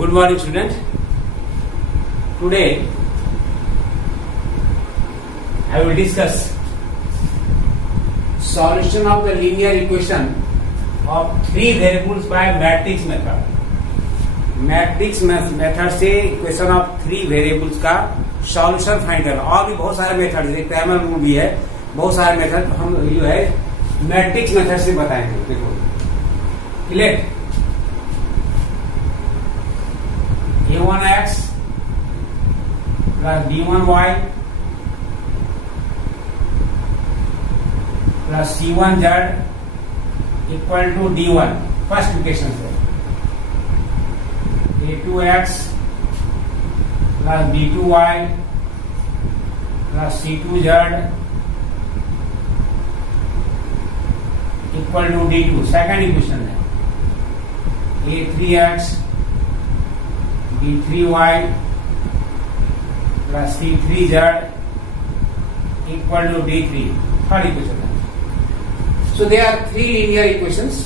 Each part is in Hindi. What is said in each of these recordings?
Good morning, student. Today I will discuss solution of the linear equation of three variables by matrix method. Matrix method से इक्वेशन ऑफ थ्री वेरिएबल्स का सॉल्यूशन फाइंड करना। और भी बहुत सारे मेथड है, क्रैमर रूल भी है, बहुत सारे मेथड हम जो है मैट्रिक्स मेथड से बताएंगे। देखो clear, a1x plus b1y plus c1z equal to d1 first equation से, a2x plus b2y plus c2z equal to d2 second equation है, a3x b3y plus c3z equal to d3 third equation. So there are three linear equations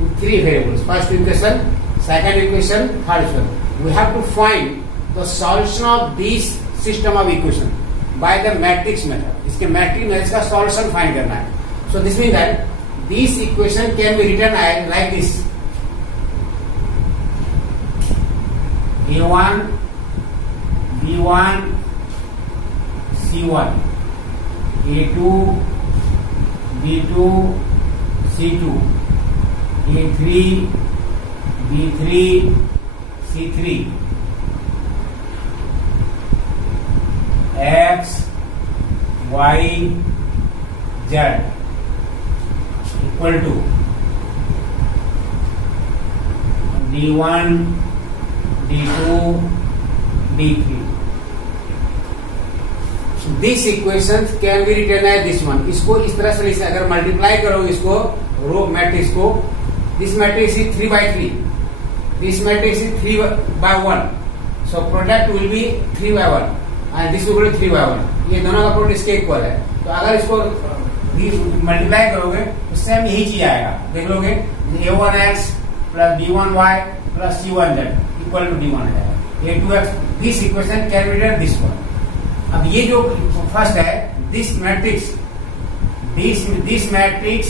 in three variables. First equation, second equation, third equation. We have to find the solution of this system of equation by the matrix method. इसके मैट्रिक्स मेथड का सॉल्यूशन फाइंड करना है. So this means that this equation can be written like this: A1, B1, C1, A2, B2, C2, A3, B3, C3, X, Y, Z equal to D1, D2, D3. This equation can be written as this one. इसको इस तरह से लिख, अगर मल्टीप्लाई करोगे इसको रो मैट्रिक्स को, this matrix is 3 by 3, this matrix is 3 by 1, so product will be 3 by 1 and this will be 3 by 1. ये दोनों का प्रोडक्ट इसके इक्वल है. तो अगर इसको मल्टीप्लाई करोगे तो सेम यही चीज आएगा. देख लोगे a1x plus b1y plus c1z equal to d1 है. a2x, this equation can be written this one. अब ये जो फर्स्ट है, this matrix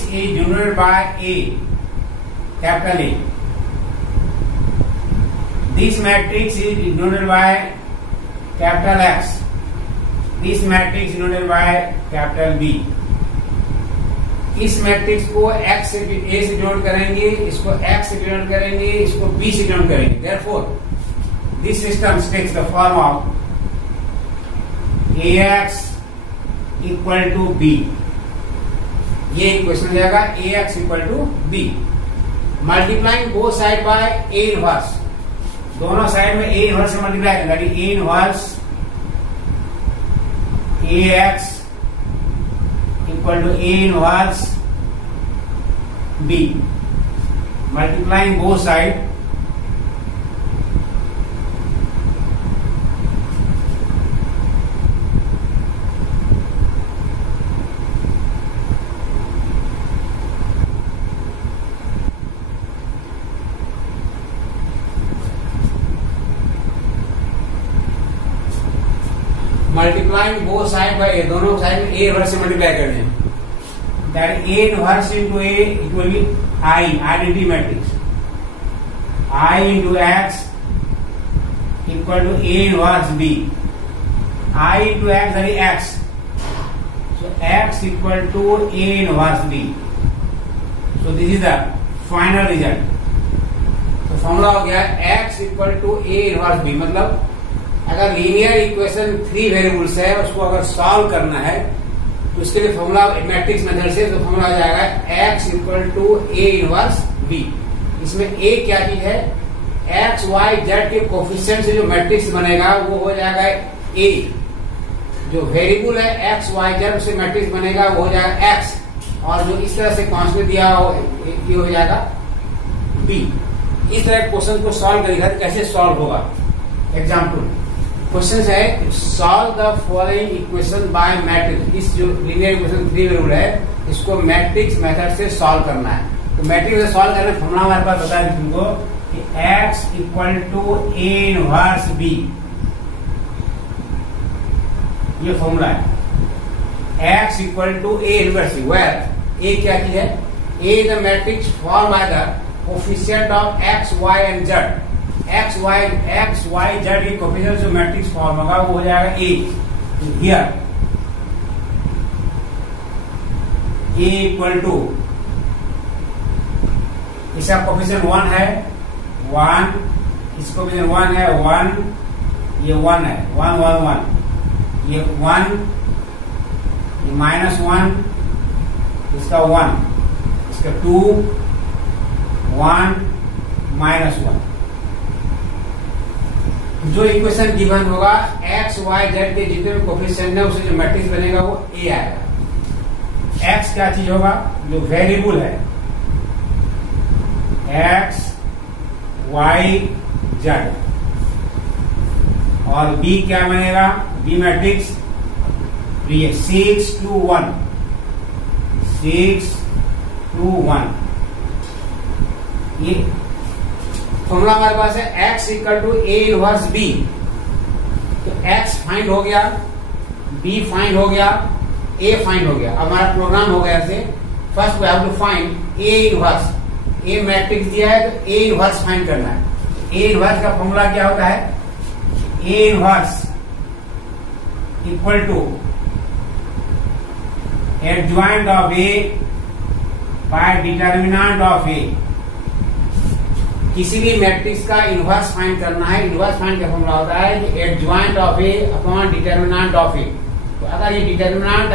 is denoted by a, capital A. This matrix is denoted by capital X. This matrix denoted by capital B. इस मैट्रिक्स को A से डिनोट करेंगे, इसको X से डिनोट करेंगे, इसको B से डिनोट करेंगे. Therefore this system takes the form of AX equal to B. ये इक्वेशन जाएगा AX equal to B. Multiplying both side by A inverse, दोनों साइड में A इनवर्स से मल्टीप्लाई करेंगे. A inverse AX equal to A inverse B. Multiplying both side multiplying both side by A, दोनों साइड में A इनवर्स से मल्टीप्लाई कर दें. That A inverse into A it will be I, identity matrix. I into X equal to A inverse B. I into X that is X. So X equal to A inverse B. So this is the final result. तो फॉर्मूला हो गया X equal to A inverse B. मतलब अगर लीनियर इक्वेशन थ्री वेरिएबल्स है, उसको अगर सॉल्व करना है तो उसके लिए फॉर्मूला मैट्रिक्स मेथड से, तो फॉर्मूला आ जाएगा X equal to A inverse B. इसमें A क्या चीज है, X Y Z के कोफिशिएंट से जो मैट्रिक्स बनेगा वो हो जाएगा A. जो वेरिएबल है X Y Z उससे मैट्रिक्स बनेगा वो हो जाएगा X, और जो इस तरह से कांस्टेंट दिया ये हो जाएगा B. इस तरह क्वेश्चन को सॉल्व करेगा तो कैसे सॉल्व होगा. एग्जाम्पल क्वेश्चन है, solve the following equation by matrix. इस जो लीनियर इक्वेशन थ्री वेरिएबल है इसको मैट्रिक्स मेथड से सॉल्व करना है. तो मैट्रिक्स से सॉल्व करने फॉर्मूला हमारे पास बता दें तुमको x equal to A inverse B, ये फॉर्मूला है। x equal to A inverse B, where A क्या चीज है? A is the matrix form by the coefficient of x, y and z। x, y, z के कोफिशिएंट जो मैट्रिक्स फॉर्म होगा वो हो जाएगा A. Here A equal to, इसका कोफिशिएंट 1 है, 1, इसको कोफिशिएंट 1 है, 1, ये 1 है, 1 1 1, ये 1, ये -1, इसका 1, इसका 2, 1, -1। जो इक्वेशन गिवन होगा x, y, z के जितने भी कोफिशिएंट है उससे जो मैट्रिक्स बनेगा वो ए आएगा। x क्या चीज होगा? जो वेरिएबल है, x, y, z, और b क्या बनेगा? b मैट्रिक्स ये 6 2 1, 6 2 1। ये फॉर्मूला हमारे पास है x equal to A inverse b। तो x फाइंड हो गया, b फाइंड हो गया, a फाइंड हो गया। अब हमारा प्रोग्राम हो गया ऐसे, first we have to find a inverse. A matrix दिया है तो ए इनवर्स फाइंड करना है। ए इनवर्स का फॉर्मूला क्या होता है? A inverse equal to adjoint of A by determinant of A. किसी भी मैट्रिक्स का इनवर्स फाइंड करना है, इनवर्स फाइंड का फॉर्मूला होता है कि adjoint of A upon determinant of A. तो अगर ये डिटर्मिनेंट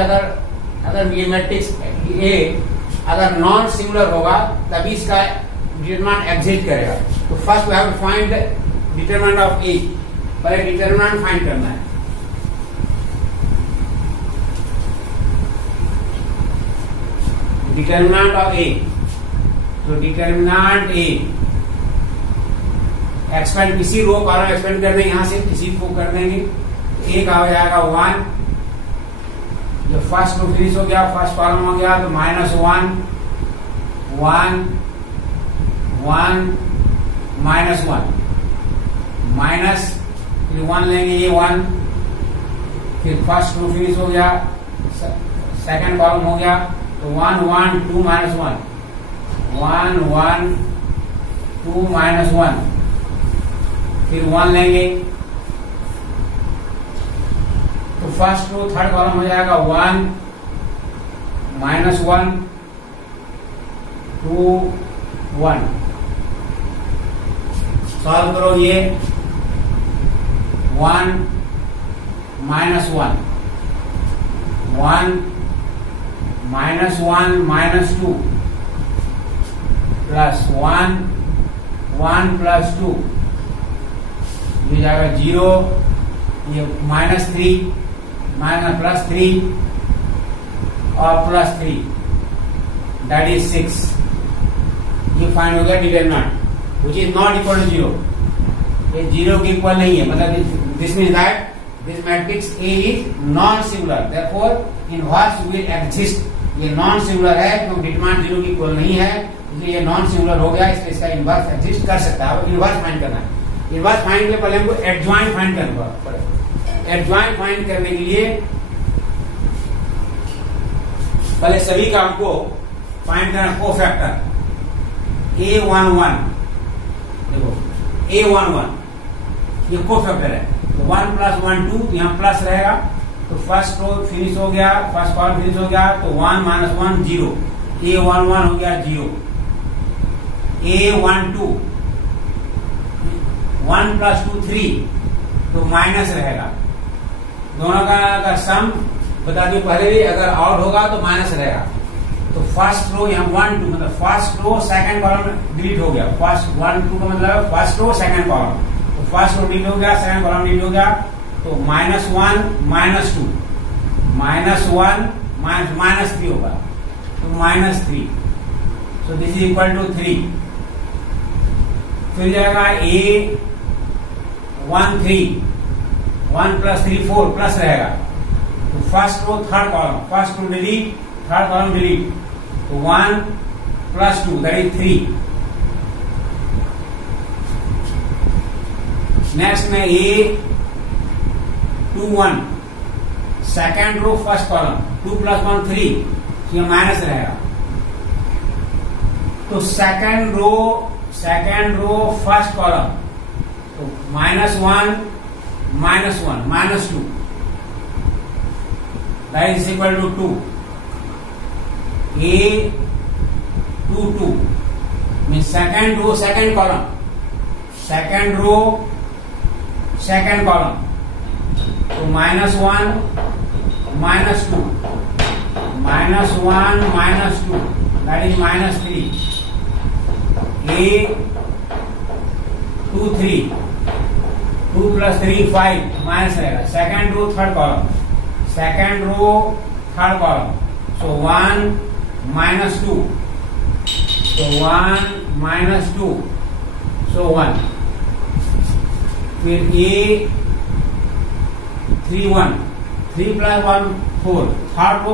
अगर ये मैट्रिक्स ए अगर नॉन सिंगुलर होगा तभी इसका डिटरमिनेंट एग्जिस्ट करेगा। तो first we have to find determinant of A, पहले डिटरमिनेंट फाइंड करना है। डिटरमिनेंट ऑफ ए, तो डिटरमिनेंट ए एक्सपेंड, किसी रो कॉलम एक्सपेंड कर देंगे, यहां से किसी को कर देंगे। ए का हो जाएगा 1, जो फर्स्ट रो फिनिश हो गया, फर्स्ट कॉलम हो गया तो -1 1 1 -1 माइनस, फिर 1 लेंगे, ये 1, फिर फर्स्ट रो फिनिश हो गया, सेकंड कॉलम हो गया तो 1 1 2 -1 1 1 2 -1, फिर 1 लेंगे तो फर्स्ट रो थर्ड कॉलम हो जाएगा 1 -1 2 1। सॉल्व करो, ये 1 -1 1 -1 -2 प्लस 1 1 + 2, ये जाएगा 0, ये -3 +3 और +3 दैट इज 6। ये फाइंड हो गया determinant which is not equal to 0। ये 0 के इक्वल नहीं है, मतलब this means that this matrix A is non singular, therefore inverse will exist. ये नॉन सिंगुलर है क्योंकि डिटरमिनेंट 0 के इक्वल नहीं है, इसलिए ये नॉन सिंगुलर हो गया, इसलिए इसका इनवर्स एग्जिस्ट कर सकता है। इनवर्स फाइंड करना है। इनवर्स फाइंड के पहले हमको एडजॉइंट फाइंड करना पड़ेगा। एडजॉइंट फाइंड करने के लिए पहले सभी का हमको फाइंड करना कोफैक्टर A11, देखो A11 ये कोफैक्टर है, तो 1 + 1 2, यहाँ प्लस रहेगा तो फर्स्ट रो फिनिश हो गया, फर्स्ट कॉलम फिनिश हो गया तो 1 -1 0, A11 हो गया 0। A12 1 + 2 3, तो माइनस रहेगा। दोनों का अगर सम बता दिए पहले भी, अगर आउट होगा तो माइनस रहेगा। तो फर्स्ट रो यहाँ 1 2, मतलब first row second column delete हो गया। फर्स्ट 1 2 का मतलब फर्स्ट रो सेकंड कॉलम, तो फर्स्ट रो डिलीट हो गया, सेकंड कॉलम डिलीट हो गया, तो -1 -2 -1 -3 होगा, तो -3, so this is equal to 3। फिर जाएगा A13 1 + 3 4 प्लस रहेगा, तो first row third column, first row delete, third column delete, तो 1 + 2 दैट इज 3। नेक्स्ट में A 2 1, second row first column 2 + 1 3, ये माइनस रहेगा। तो सेकेंड रो फर्स्ट कॉलम तो -1 -1 -2 that is equal to 2. A 2 2 means second row second column, second row second column, so -1 -2 -1 -2 that is -3. A 2 3 2 + 3 5 minus रहेगा। Second row third column, second row third column, so 1 -2, so 1 -2, so 1. फिर A 3 1 3 + 1 4, third row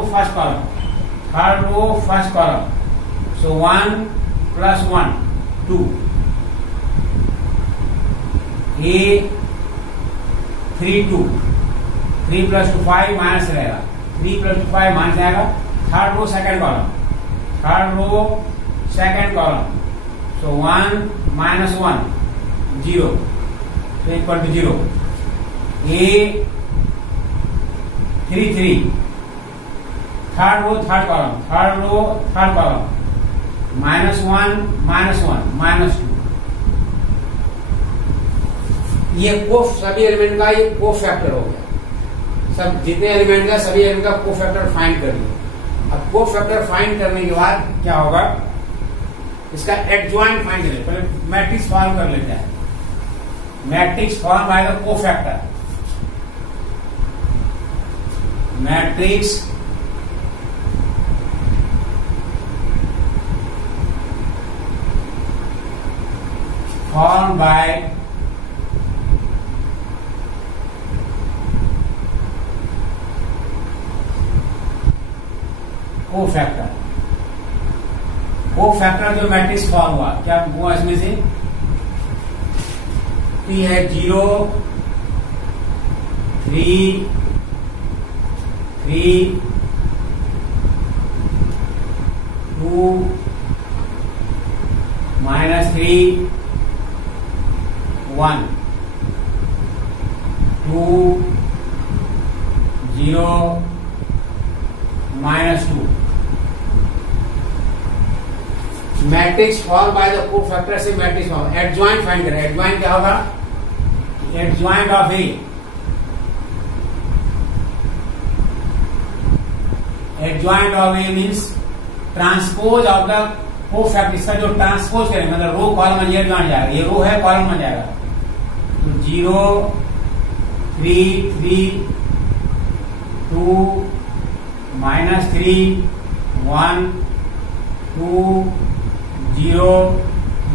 first column, so 1 + 1 2. A 3 2 3 + 2 5 minus रहेगा, 3 + 2 5 माइनस आएगा। Third row second column, so 1 - 1 0, so equal to 0. A 3 3 third row third column, -1 -1 -2। ये सभी एलिमेंट का ये कोफैक्टर हो गया। सब जितने एलिमेंट का सभी एलिमेंट का कोफैक्टर फाइंड कर लिया। अब कोफैक्टर फाइंड करने के बाद क्या होगा, इसका एडजॉइंट फाइंड करें। पहले मैट्रिक्स फॉर्म कर लेते हैं। Matrix form by the cofactor, matrix form bye cofactor जो मैट्रिक्स फॉर्म हुआ क्या हुआ, इसमें से P है 0 3 3 2 -3 1 2 0 -2। Matrix form by the cofactor से मैट्रिक्स फॉर्म। एडजॉइंट फाइंड करें। एडजॉइंट क्या होगा, adjoint of A, adjoint of A means transpose of the cofactor. इसका जो ट्रांसपोज करें मतलब रो कॉलम ये बन जाएगा, ये रो है कॉलम बन जाएगा। तो 0 3 3 2 -3 1 2 0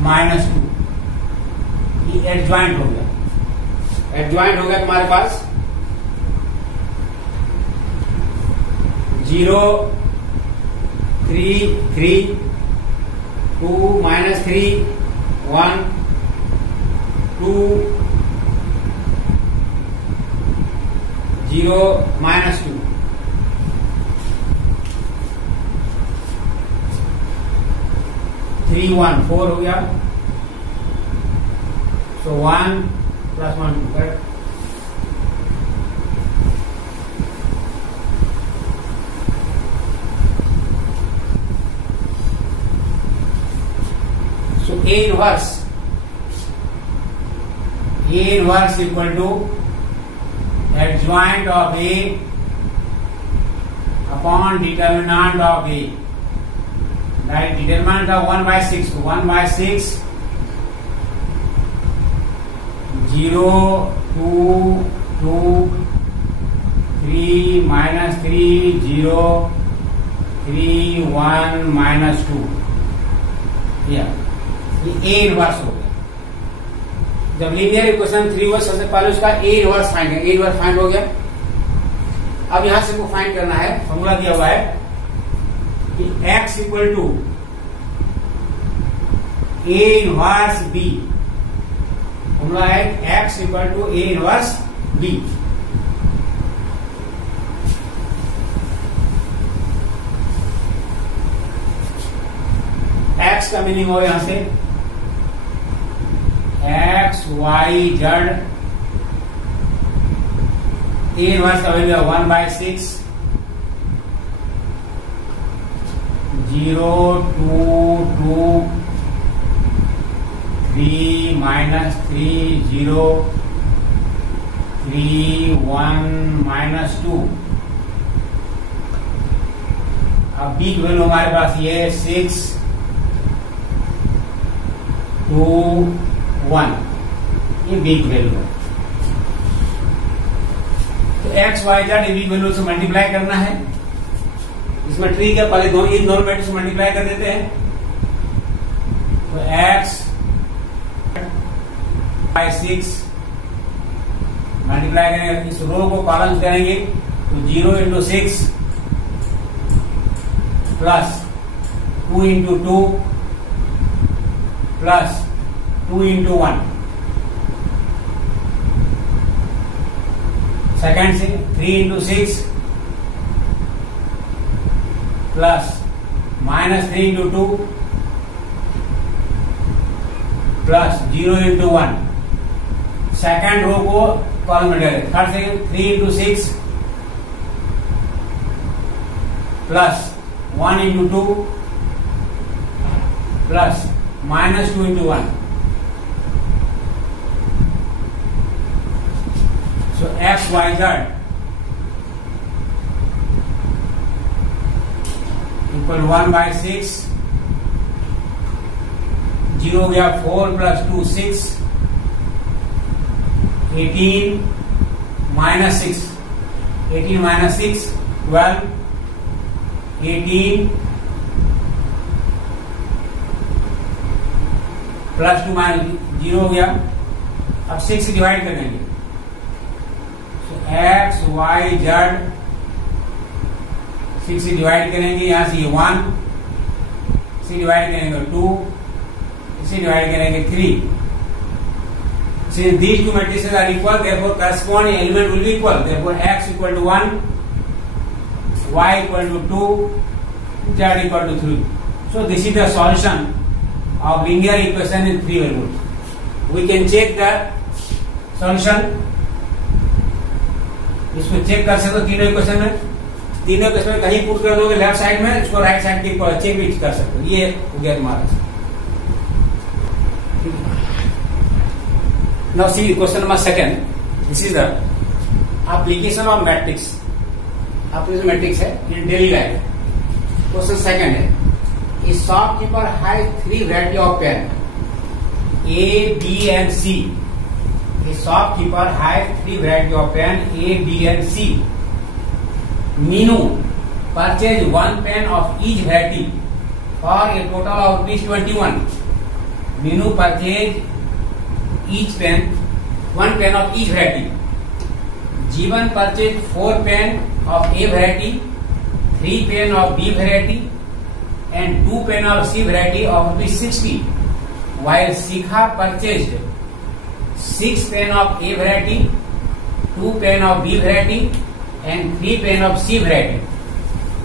-2, ये एडजॉइंट हो गया। एडजॉइंट हो गया तुम्हारे पास 0 3 3 2 -3 1 2 0 -2। 3 1 4 हो गया, so 1 + 1 2 कर। So A inverse equal to adjoint of A upon determinant of A. That determinant of 1/6, 1/6 0 2 2 3 -3 0 3 1 -2। ये A इनवर्स हो गया। जब लीनियर इक्वेशन 3 वर्स सबसे पहले उसका A इनवर्स फाइंड है। A इनवर्स फाइंड हो गया। अब यहां से को फाइंड करना है, फॉर्मूला दिया हुआ है कि x equal to A inverse B formula है x equal to A inverse B. x का मीनिंग हो यहां से x y z, A inverse का वैल्यू है 1/6, 0 2 2 3 -3 0 3 1 -2। अब बी की वैल्यू हमारे पास ये 6 2 1, ये बी की वैल्यू है। तो x y z B value से मल्टीप्लाई करना है। इसमें ट्रिक है, पहले इन दोनों मैट्रिक्स से मल्टीप्लाई कर देते हैं। तो एक्स बाय 6 मल्टीप्लाई करेंगे, इस रो को कॉलम करेंगे तो 0 into 6 plus 2 into 2 plus 2 into 1। Second से 3 into 6 plus -3 into 2 plus 0 into 1। Second row को कॉलम में डालें। थर्ड से 3 into 6 plus 1 into 2 plus -2 into 1। So x y z equal 1/6, 0 हो गया 4 प्लस 2 6, 18 -6, 18 -6 12, 18 प्लस 2 0 हो गया। अब 6 से डिवाइड कर देंगे। एक्स वाई जेड 6 से डिवाइड करेंगे, यहां से 1 से डिवाइड करेंगे 2, इसे डिवाइड करेंगे 3। Since these two matrices are equal, therefore corresponding element will be equal. Therefore x equal to 1, y equal to 2, z equal to 3. So this is the solution of linear equation in 3 variables. We can check the solution. इसको चेक कर सकते हो तीनों इक्वेशन में। तीनों इक्वेशन में कहीं पुट कर दोगे लेफ्ट साइड में, इसको राइट साइड की चेक भी कर सकते हो। ये हो गया तुम्हारा। Now C question number second. This is the application of matrix. Application matrix है in daily life. Question second है, a shopkeeper has 3 variety of pen A, B and C. A shopkeeper has 3 variety of pen A, B and C. Minu purchase 1 pen of each variety for a total of ₹21. Minu purchase each pen, 1 pen of each variety. Jeevan purchase 4 pen of A variety, 3 pen of B variety and 2 pen of C variety of ₹60. While Sikha purchased 6 pen of A variety, 2 pen of B variety and 3 pen of C variety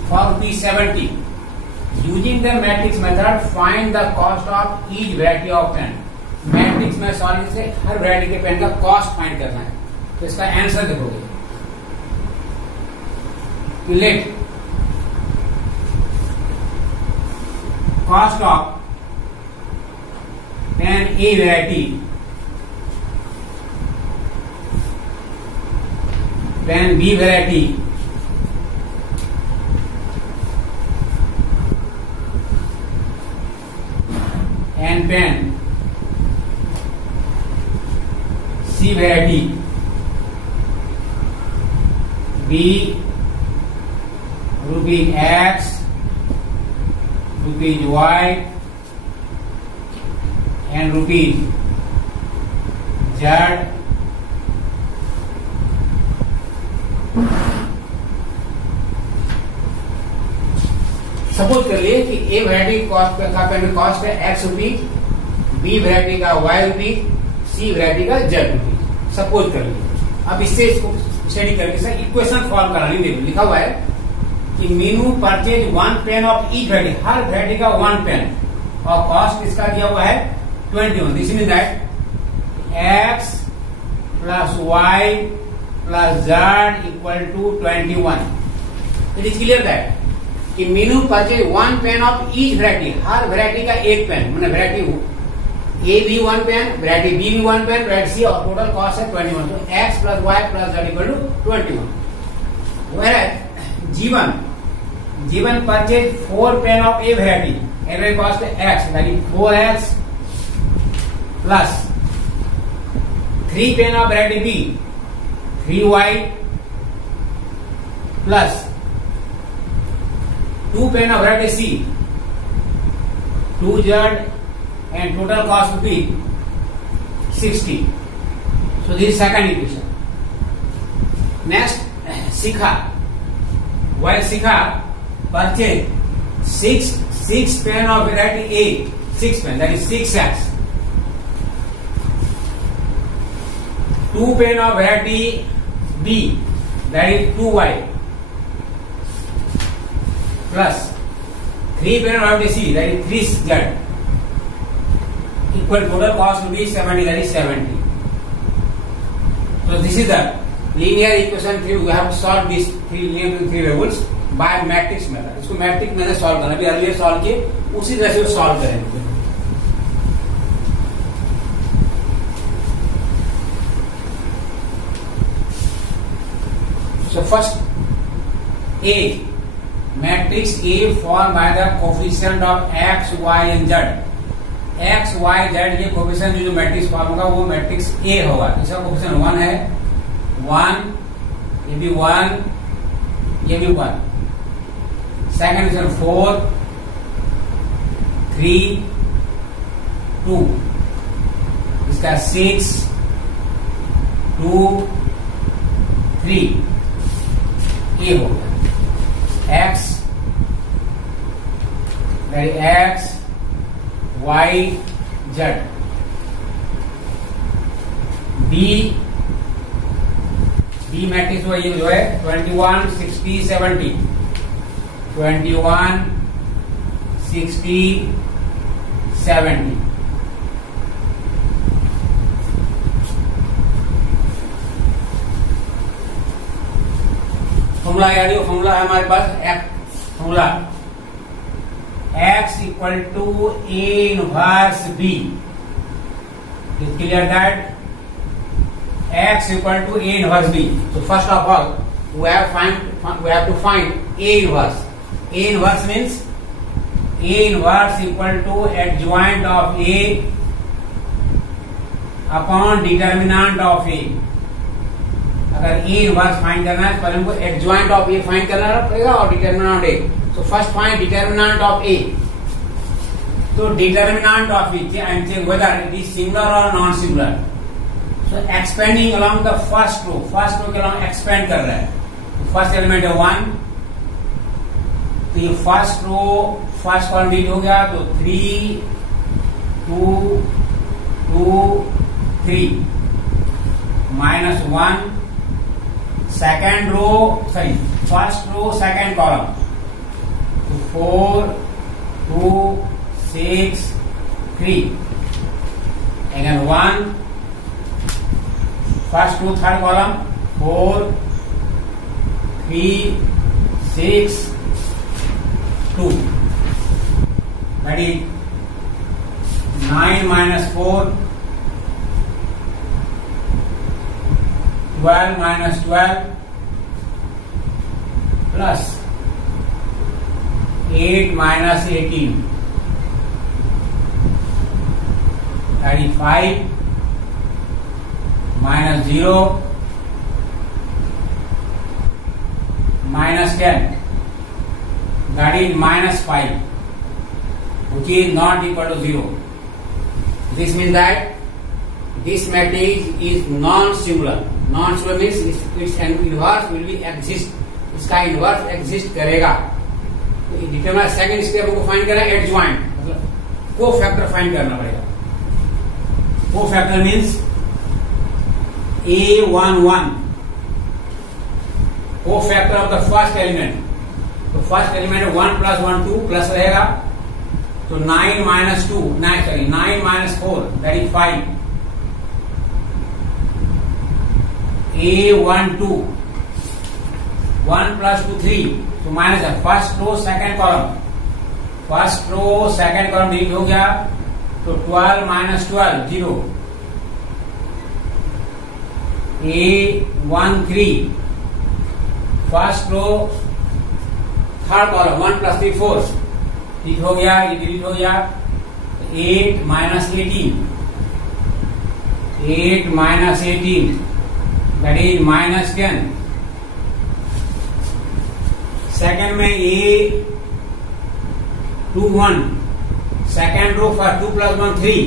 for ₹70. Using the matrix method, find the cost of each variety of pen. Matrix में सॉल्व से हर वैरायटी के पेन का कॉस्ट फाइंड करना है। तो इसका आंसर देखोगे, let cost of pen A variety, pen B variety, and pen C variety be ₹X, ₹Y and ₹Z. Suppose कर लिए कि ए वैरायटी कॉस्ट का पेन कॉस्ट है ₹X, बी वैरायटी का ₹Y, सी वैरायटी का जेड रुपीज, सपोज कर लीजिए। अब इससे इसको स्टडी करके सर इक्वेशन सॉल्व करानी, देखो लिखा हुआ है कि Meenu purchase 1 pen of each variety, हर वैरायटी का 1 पेन, और कॉस्ट इसका दिया हुआ है 21। This mean that x plus y plus z equal to 21। It is clear that कि Meenu purchase 1 pen of each variety, हर वैरायटी का एक पेन, मैंने वैरायटी ए भी 1 पेन, वैरायटी बी भी 1 पेन, वैरायटी सी, और टोटल कॉस्ट है 21। तो x plus y plus z equal to 21। Where Jeevan purchase 4 pen of A variety, average cost है x, यानी 4x plus 3 pen of variety B 3y plus 2 pen of variety C 2z, and total cost will be 60. So this is second equation. Next, Sikha. While Sikha purchase 6 pen of variety A, 6 pen, that is 6x. 2 pen of variety B, that is 2y. Plus 3 pen of variety C, that is 3z. Equal total cost will be 70, that is 70. So this is the linear equation. We have to solve these three variables by matrix method. इसको मैट्रिक्स मेथड सॉल्व करना, अभी अर्लियर सॉल्व किए उसी तरह से सॉल्व करेंगे। So first A, matrix A formed by the coefficient of x, y and z. X y z, ये कोफिशिएंट जो मैट्रिक्स फॉर्म होगा वो मैट्रिक्स ए होगा। इसका कोफिशिएंट 1 है, 1, ये भी 1, ये भी 1। सेकंड क्वेश्चन 4, 3, 2, इसका 6, 2, 3 ए होगा। X x y z, b matrix वो ये जो है 21, 60, 70, 21, 60, 70। फॉर्मूला याद हो, फॉर्मूला है हमारे पास formula x equal to A inverse B. Is clear that x equal to A inverse B. So first of all, we have to find A inverse. A inverse means A inverse equal to adjoint of A upon determinant of A. अगर A inverse फाइंड करना है तो पहले हमको adjoint of A फाइंड करना पड़ेगा और determinant of A. So first find determinant of A. So determinant of it, and check whether it is singular or non-singular. So expanding along the first row के along expand कर रहा है। First element है 1, तो ये first row first column delete हो गया, तो 3, 2, 2, 3 minus 1, second row, sorry, first row second column, 4, 2, 6, 3, again 1, first row third column, 4, 3, 6, 2, that is 9 minus 4, 12 minus 12 plus 8 minus 18, 35 minus 0 minus 10, that is minus 5, which is not equal to 0. This means that this matrix is non-singular. Non-singular means its inverse will be exist. इसका इनवर्स एग्जिस्ट करेगा। तो डिटरमिनेंट सेकंड स्टेप को फाइंड करना एडजॉइंट, मतलब को फैक्टर फाइंड करना पड़ेगा। को factor means A11 co-factor of the first element. तो फर्स्ट एलिमेंट 1 + 1 2 प्लस रहेगा, तो 9 - 2 9 - 4 दैट इज 5. A12 1 + 2 3, तो माइनस है first row second column, first row second column delete हो गया, तो 12 - 12 0. A13 first row third column 1 + 3 4 delete हो गया, ये डिलीट हो गया. 8 - 18 8 - 18 दैट इज -10. सेकंड में A21 सेकंड रो फर्स्ट 2 + 1 3,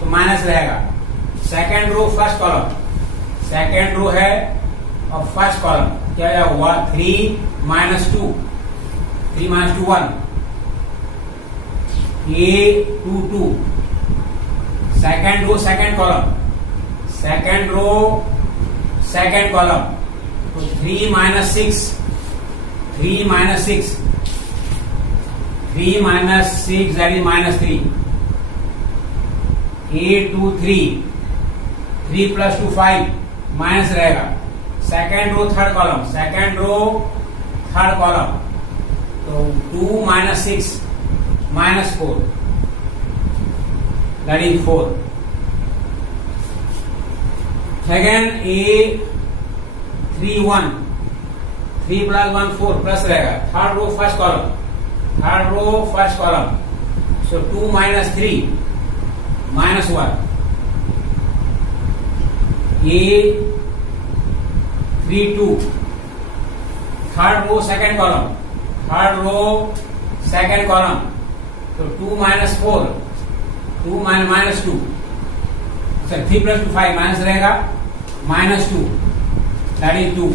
तो माइनस रहेगा. Second row first column, second row है और फर्स्ट कॉलम क्या हुआ 3 - 2 3 - 2 1. A22 second row second column, second row second column, तो 3 - 6 3 - 6 3 - 6 दैट इज -3. A23 3 + 2 5 माइनस रहेगा. Second row third column, second row third column, तो 2 - 6 -4 that is 4. Second A31 3 + 1 4 plus रहेगा. Third row first column, third row first column, so 2 - 3 -1. A32 third row second column, third row second column, तो 2 - 4 2 - 2 सर 3 + 2 5 माइनस रहेगा -2 that is 2.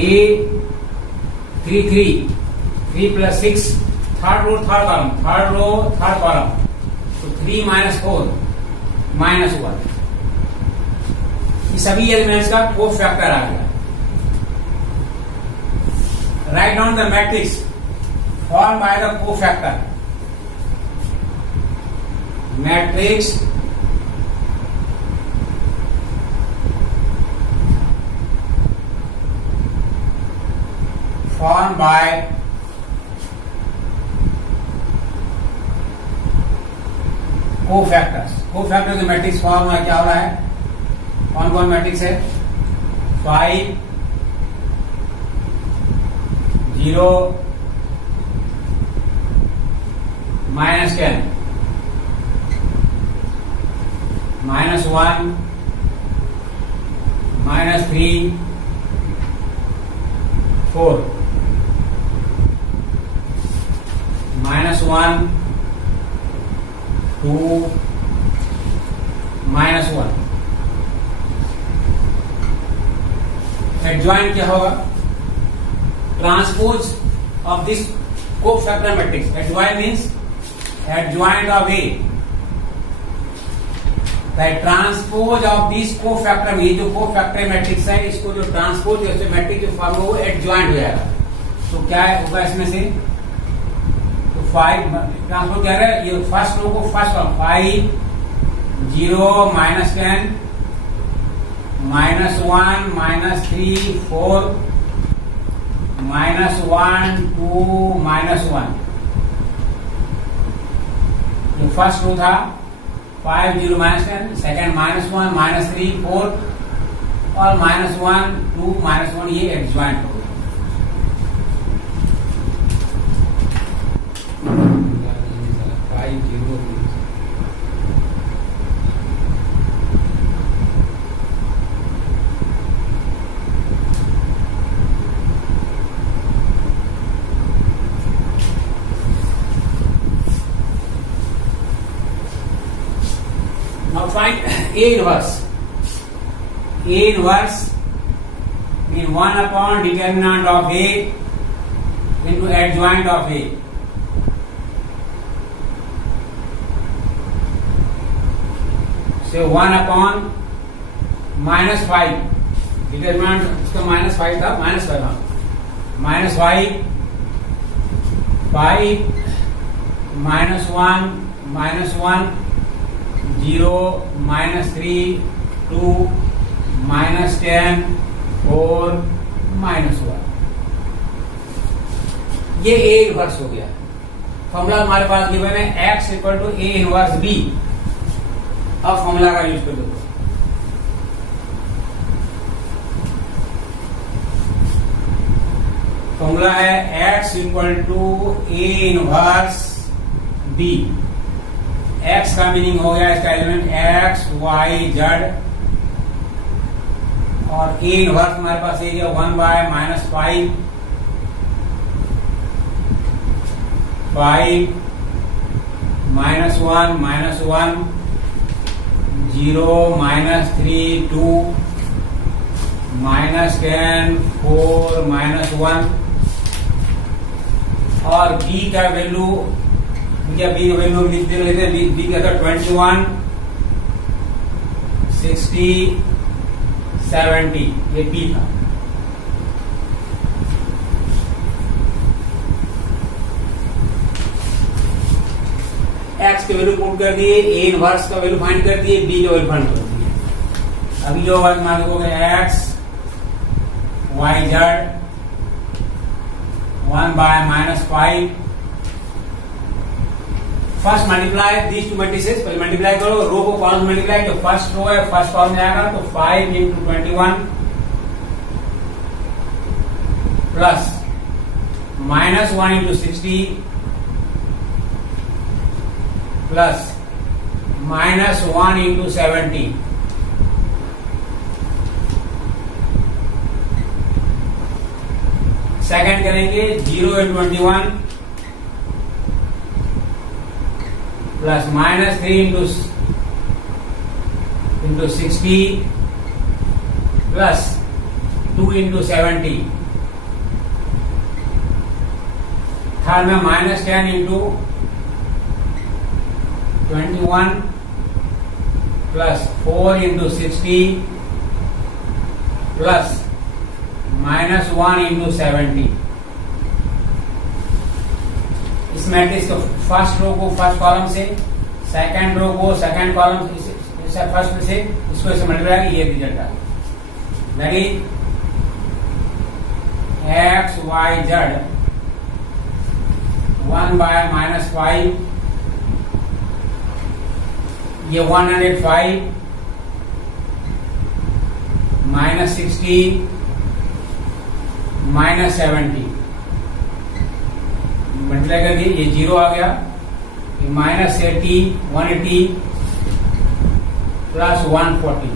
A33 3 + 6 third row third column, third row third column, तो 3 - 4 -1. ये सभी एलिमेंट्स का को-फैक्टर आ गया. Write down the matrix form by the cofactor. Matrix form by cofactors. Cofactor जो मैट्रिक्स फॉर्म में क्या हो रहा है, कौन कौन मैट्रिक्स है 5 0 -10 -1 -3 4 -1 2 -1. एडजॉइंट क्या होगा, transpose of this cofactor matrix. Adjoint means adjoint of A, transpose of this cofactor. ये जो को-फैक्टर मैट्रिक्स है, इसको जो ट्रांसपोज मैट्रिक्स जो फॉर्म वो एडजॉइंट हो जाएगा. तो क्या होगा इसमें से, तो 5 ट्रांसपोज क्या है, ये फर्स्ट रो को फर्स्ट 5 0 -10 -1 -3 4 -1 2 -1. ये फर्स्ट रो था 5 0 -10, सेकंड -1 -3 4 और -1 2 -1. ये एडजॉइंट हो गया. Now find A inverse. A inverse means 1 upon determinant of A into adjoint of A. So 1 upon -5 determinant उसका -5 था, -5 हाँ, -5 -5 -1 -1 0 -3 2 -10 4 -1। ये A इनवर्स हो गया। फॉर्मूला हमारे पास गिवन है x = A इनवर्स B। अब फॉर्मूला का यूज कर दो। फॉर्मूला है x = A inverse B। x का मीनिंग हो गया इसका एलिमेंट x y z, और A इनवर्स हमारे पास ये 1 by -5 5 -1 -1 0 -3 2 -10 4 -1। और b का वैल्यू लिख देते हैं। b का था 21 60 70, ये b था। x के वैल्यू पुट कर दिए, a इनवर्स का वैल्यू फाइंड कर दिए, b का वैल्यू फाइंड कर दिए। अभी जो बात मान लो x y z 1 by -5। First multiply these two matrices, पहले मल्टीप्लाई करो, रो को कॉलम मल्टीप्लाई, तो फर्स्ट रो है फर्स्ट कॉलम जाएगा, तो 5 × 21 प्लस -1 × 60 प्लस -1 × 70। सेकंड करेंगे 0 × 21 प्लस -3 × 60 प्लस 2 × 70। थर्ड में -10 × 21 प्लस 4 × 60 प्लस -1 × 70। इस मैट्रिक्स को फर्स्ट रो को फर्स्ट कॉलम से, सेकंड रो को सेकंड कॉलम से, फर्स्ट से इसको इसे मल्टीप्लाई, ये रिजल्ट आ गया। x y z 1 by -5, ये 105 -60 -70 मल्टीप्लाई कर दिए, ये 0 आ गया, ये -80 180 प्लस 140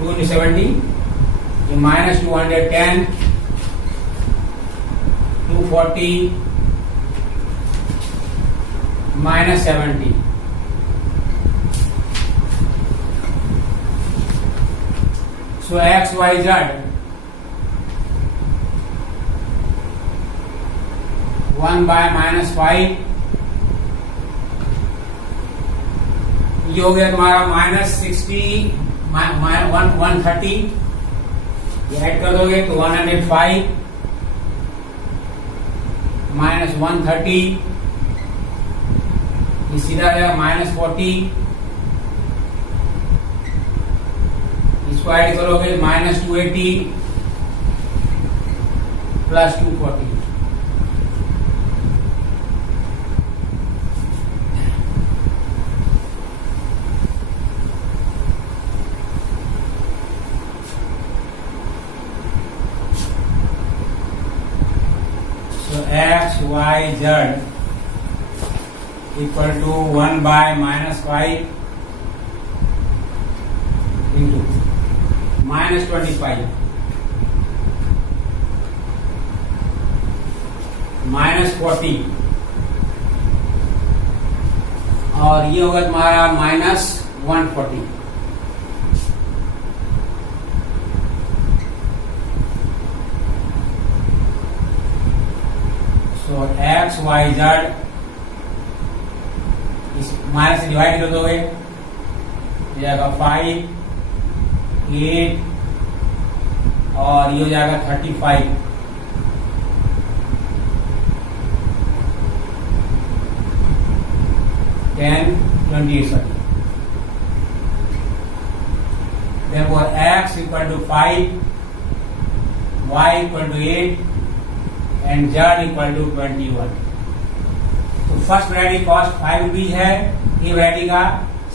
2 × 70, ये -210 240 -70। So x y z 1 by -5, ये हो गया तुम्हारा -60 130, ये ऐड कर दोगे तो 105 -130, ये सीधा जाएगा -40, इसको ऐड करोगे -280 plus 240। x y z equal to 1 by -5 into -25 -40, और ये होगा तुम्हारा -140। तो x y z इस माइनस से डिवाइड कर दोगे, जाएगा 5 8 और ये हो जाएगा 35। Therefore, x equal to 5, y equal to 8 and z equal to 21. तो फर्स्ट वैरायटी कॉस्ट 5 रुपीज है ए वैरायटी का,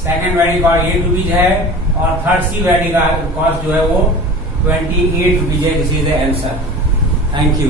सेकेंड वैरायटी कॉस्ट 8 रुपीज है और थर्ड सी वैरायटी का कॉस्ट जो है वो 28 रुपीज है। This is the answer. Thank you.